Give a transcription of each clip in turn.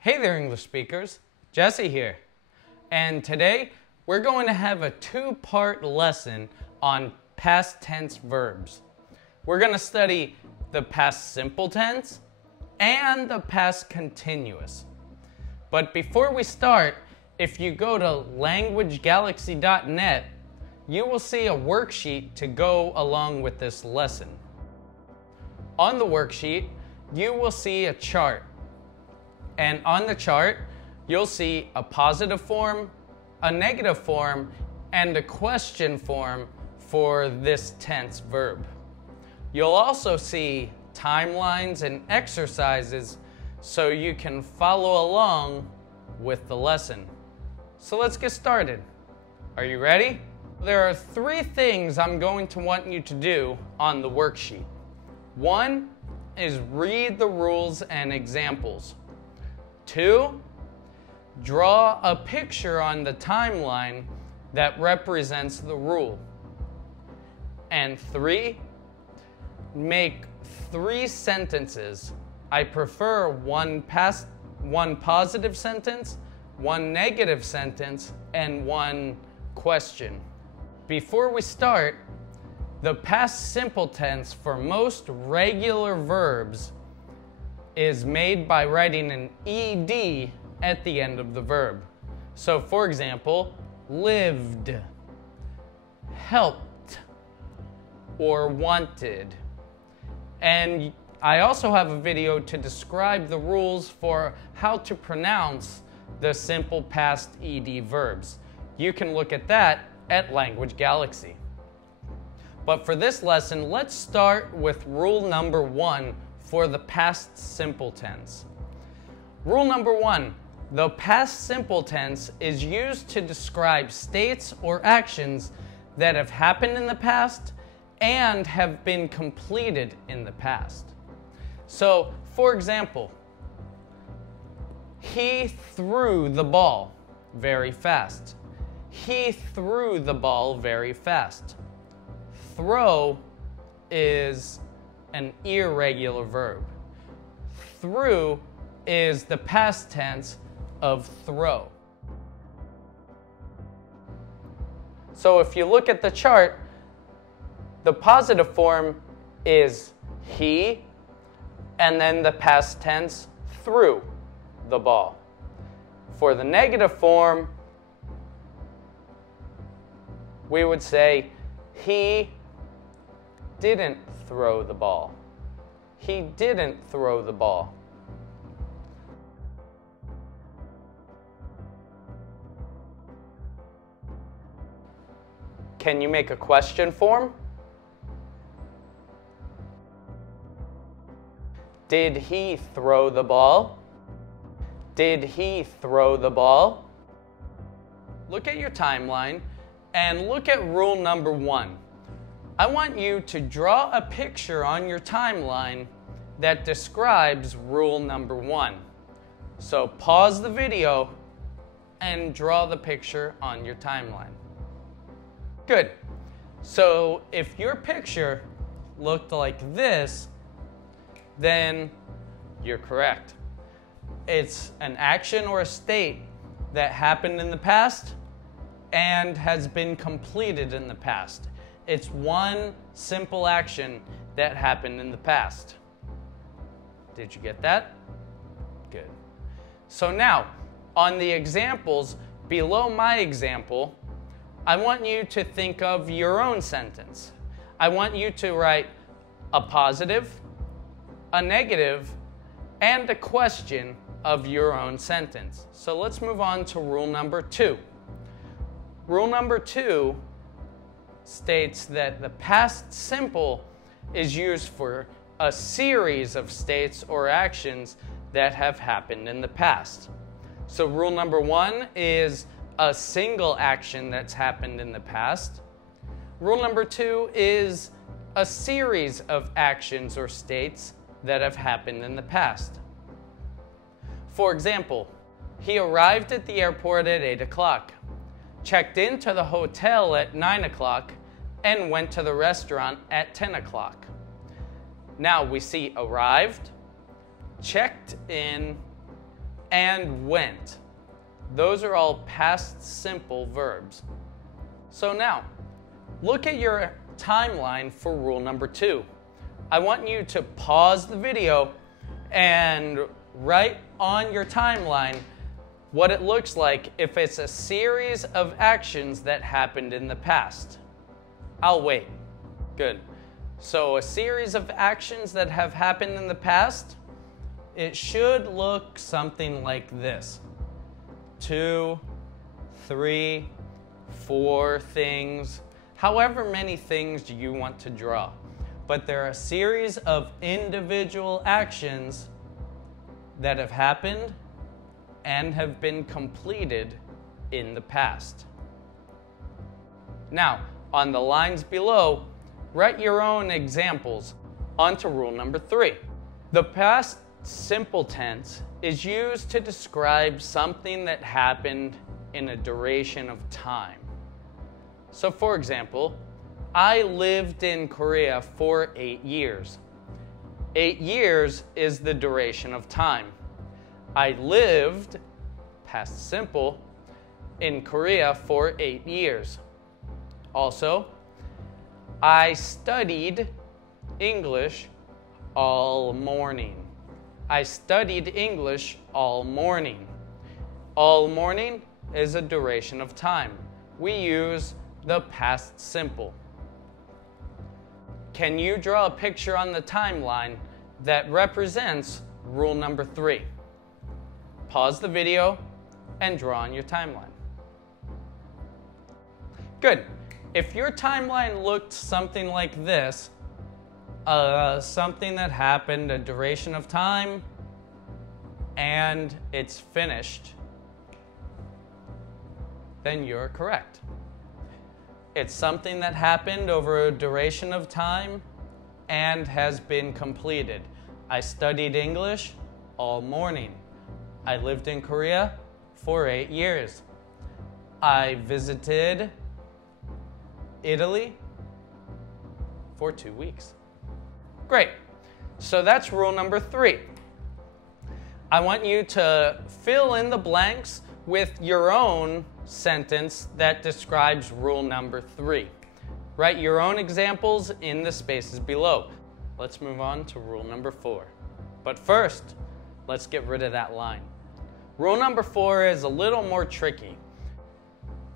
Hey there, English speakers. Jesse here. And today we're going to have a two-part lesson on past tense verbs. We're going to study the past simple tense and the past continuous. But before we start, if you go to languagegalaxy.net, you will see a worksheet to go along with this lesson. On the worksheet, you will see a chart. And on the chart, you'll see a positive form, a negative form, and a question form for this tense verb. You'll also see timelines and exercises so you can follow along with the lesson. So let's get started. Are you ready? There are three things I'm going to want you to do on the worksheet. One is read the rules and examples. 2, draw a picture on the timeline that represents the rule. And 3, make 3 sentences. I prefer one positive sentence, 1 negative sentence, and 1 question. Before we start, the past simple tense for most regular verbs is made by writing an ed at the end of the verb. So for example, lived, helped, or wanted. And I also have a video to describe the rules for how to pronounce the simple past ed verbs. You can look at that at Language Galaxy. But for this lesson, let's start with rule number 1 for the past simple tense. Rule number 1, the past simple tense is used to describe states or actions that have happened in the past and have been completed in the past. So, for example, he threw the ball very fast. He threw the ball very fast. Throw is an irregular verb. Threw is the past tense of throw. So if you look at the chart, the positive form is he, and then the past tense threw the ball. For the negative form, we would say he didn't throw the ball. He didn't throw the ball. Can you make a question form? Did he throw the ball? Did he throw the ball? Look at your timeline and look at rule number 1. I want you to draw a picture on your timeline that describes rule number 1. So pause the video and draw the picture on your timeline. Good. So if your picture looked like this, then you're correct. It's an action or a state that happened in the past and has been completed in the past. It's one simple action that happened in the past. Did you get that? Good. So now, on the examples below my example, I want you to think of your own sentence. I want you to write a positive, a negative, and a question of your own sentence. So let's move on to rule number 2. Rule number 2 states that the past simple is used for a series of states or actions that have happened in the past. So rule number 1 is a single action that's happened in the past. Rule number 2 is a series of actions or states that have happened in the past. For example, he arrived at the airport at 8 o'clock, checked into the hotel at 9 o'clock, and went to the restaurant at 10 o'clock. Now we see arrived, checked in, and went. Those are all past simple verbs. So now, look at your timeline for rule number 2. I want you to pause the video and write on your timeline what it looks like if it's a series of actions that happened in the past. I'll wait. Good. So a series of actions that have happened in the past, it should look something like this. 2, 3, 4 things, however many things you want to draw. But there are a series of individual actions that have happened and have been completed in the past. Now, on the lines below, write your own examples. On to rule number 3. The past simple tense is used to describe something that happened in a duration of time. So for example, I lived in Korea for 8 years. 8 years is the duration of time. I lived, past simple, in Korea for 8 years. Also, I studied English all morning. I studied English all morning. All morning is a duration of time. We use the past simple. Can you draw a picture on the timeline that represents rule number 3? Pause the video and draw on your timeline. Good. If your timeline looked something like this, something that happened a duration of time and it's finished, then you're correct. It's something that happened over a duration of time and has been completed. I studied English all morning. I lived in Korea for 8 years. I visited Italy for 2 weeks. Great. So that's rule number 3. I want you to fill in the blanks with your own sentence that describes rule number 3. Write your own examples in the spaces below. Let's move on to rule number 4. But first, let's get rid of that line. Rule number 4 is a little more tricky.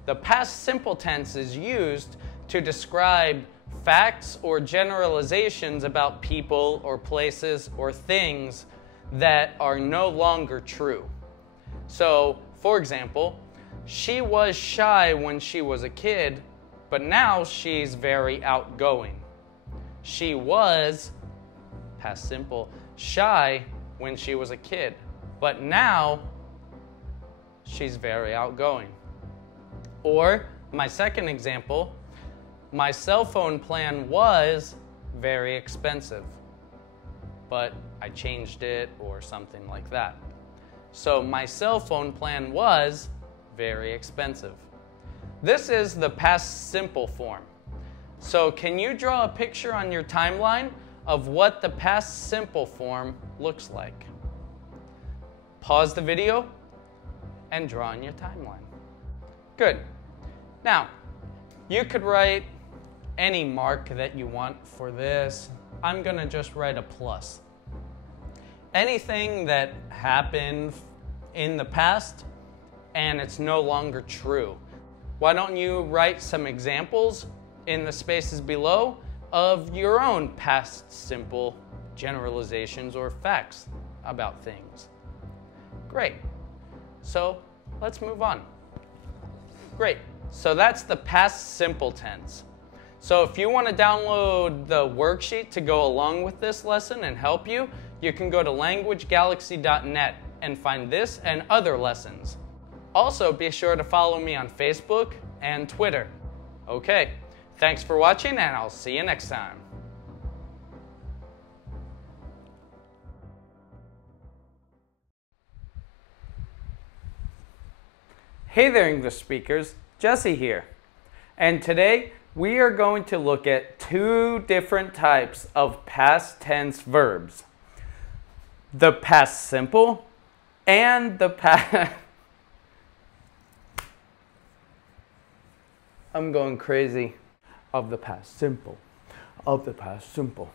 The past simple tense is used to describe facts or generalizations about people or places or things that are no longer true. So, for example, she was shy when she was a kid, but now she's very outgoing. She was, past simple, shy when she was a kid, but now she's very outgoing. Or, my second example, my cell phone plan was very expensive, but I changed it or something like that. So my cell phone plan was very expensive. This is the past simple form. So can you draw a picture on your timeline of what the past simple form looks like? Pause the video and draw on your timeline. Good. Now, you could write any mark that you want for this. I'm going to just write a plus. Anything that happened in the past and it's no longer true. Why don't you write some examples in the spaces below of your own past simple generalizations or facts about things. Great. So let's move on. Great. So that's the past simple tense. So if you want to download the worksheet to go along with this lesson and help you, you can go to languagegalaxy.net and find this and other lessons. Also, be sure to follow me on Facebook and Twitter. Okay, thanks for watching and I'll see you next time. Hey there, English speakers, Jesse here. And today we are going to look at 2 different types of past tense verbs. The past simple and the past. I'm going crazy. Of the past simple. Of the past simple.